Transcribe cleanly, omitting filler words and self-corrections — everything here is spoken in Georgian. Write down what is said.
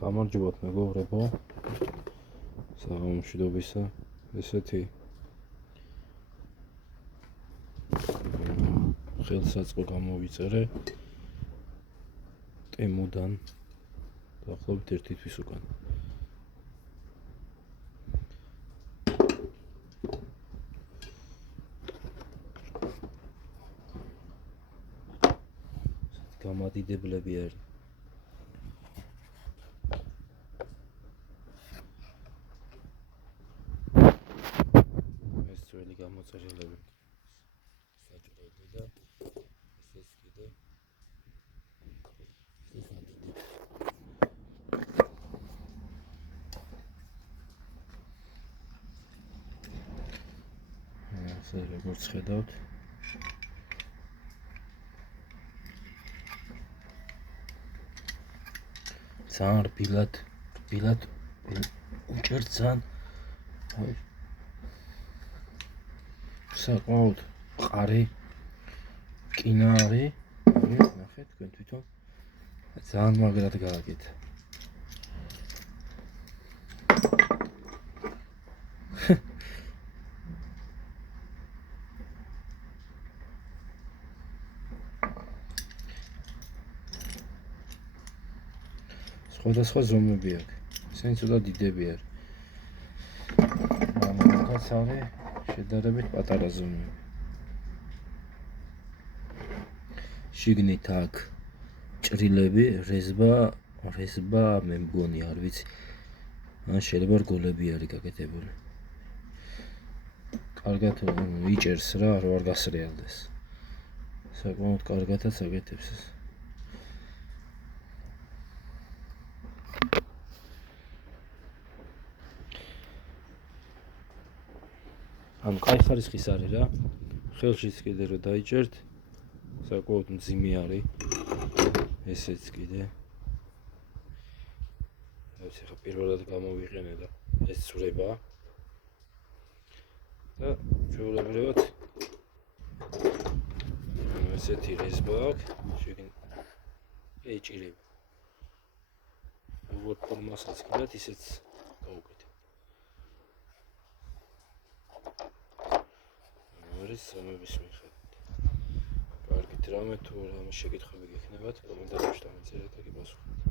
გამარჯობათ მეგობრებო, საღამომშვიდობისა, ესეთი ხელსაწყო გამოვიწერე ტემუდან დაახლოებით 1 თვის უკან. გამადიდებლები არის. ეს ძველი გამოწერილები საჭიროები და ესეც კიდე ეს ადიდები. ასე როგორც ხედავთ, ძალიან რბილად უჭერთ ძალიან საკმაოდ მყარი რკინა არის, ნახეთ თქვენ თვითონ ძალიან მაგრად გააკეთა. სხვადასხვა ზომები აქვს, ისინი ცოტა დიდები არის. მაგაც არის შედარებით პატარა ზომები. შიგნით აქვს ჭრილები, რეზბა მე მგონი არ ვიცი. ან შეიძლება რგოლები არის გაკეთებული. კარგად იჭერს რა, არ გასრიალდეს. საკმაოდ კარგადაც აკეთებს ეს. ანუ კაი ხარისხის არის რა. ხელშიც კიდე რომ დაიჭერთ, საკმაოდ მძიმე არის. ესეც კიდე. ეს ახლა პირველად გამოვიყენე და ეს ცურება. და ჩვეულებრივად ესეთი რეზბა აქვს, შეგინ ეჭირება. როგორ ფორმასაც გქონდათ, ისეც გაუკეთებთ. არის ზომების მიხედვით. კარგით, რამე თუ რამე შეკითხვები გექნებათ, კომენტარებში დამეწერეთ და გიპასუხებთ.